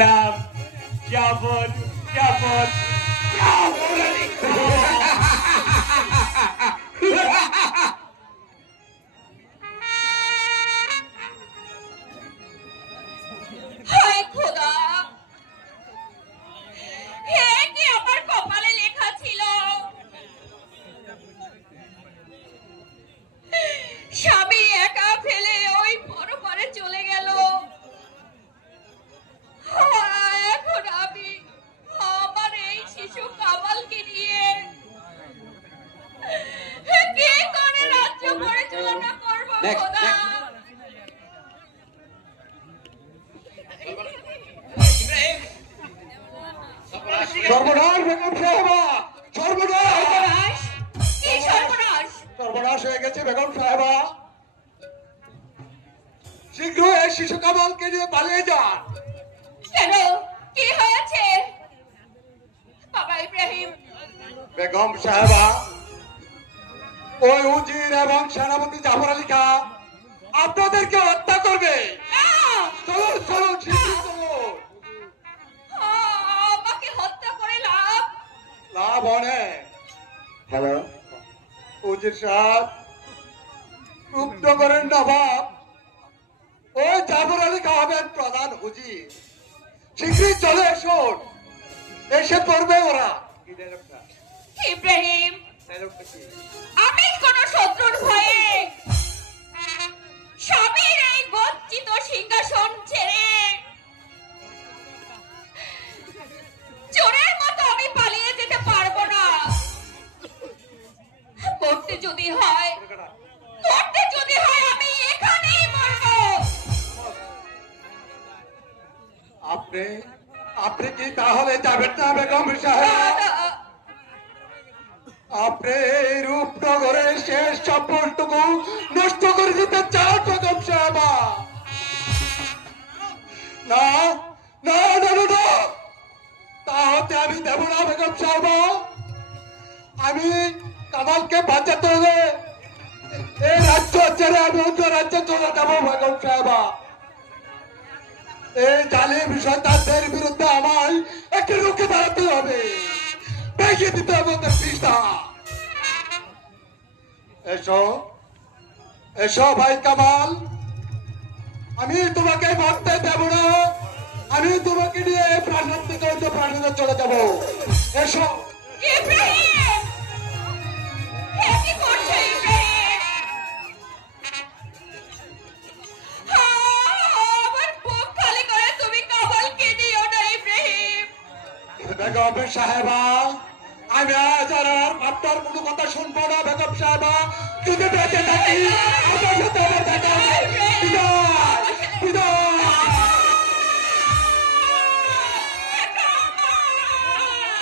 নাম জাফর জাফর জাফর আলী হায় খোদা হে Next, খোদা সর্বনাশ বেগম সাহেবা সর্বনাশ। সর্বনাশ? সর্বনাশ? সর্বনাশ হয়ে গেছে বেগম সাহেবা। শীঘ্র এই শিশু কামালকে নিয়ে পালিয়ে যান কেন? কি হয়েছে? বাবা ইব্রাহিম। বেগম সাহেবা ওই উজির এবং সেনাপতি জাফর আলী খান আপনাদেরকে হত্যা করবে। চলুন চলুন শীঘ্রই চলুন। আমাকে হত্যা করে লাভ? লাভ অনেক। হ্যালো। উজির সাহেব রূপনগরের নবাব ওই জাফর আলী খান হবেন প্রধান হুজির। শীঘ্রই চলে এসুন এসে পড়বে ওরা। ইব্রাহিম? আমি কোন শত্রুর ভয়ে স্বামীর এই গচ্ছিত সিংহাসন ছেড়ে চোরের মতো আমি পালিয়ে যেতে পারব না। করতে যদি হয় করতে যদি হয় আমি এখানেই মরবো। আপনি আপনি কি তাহলে যাবেন না বেগম সাহেব? আপনি রূপনগরের শেষ সম্পর্কটুকু নষ্ট করে দিতে চান বেগম সাহেবা না আমি কামালকে বাঁচাতে হলে এই রাজ্য ছেড়ে আমি অন্য রাজ্যে চলে যাব বেগম সাহেবা এই জালিম সন্তানদের বিরুদ্ধে আমায় একটি রুখে দাঁড়াতে হবে। দিতে হবে পৃষ্ঠা এসো। এসো ভাই কামাল। আমি তোমাকে মরতে দেব না। আমি তোমাকে নিয়ে প্রাণার থেকে অন্য প্রাণীতে চলে যাব। এসো। বেগম সাহেবা আমি আজ আর আপনার কোনো কথা শুনব না, বেগম সাহেবা। যদি বেঁচে থাকি, আমার সাথে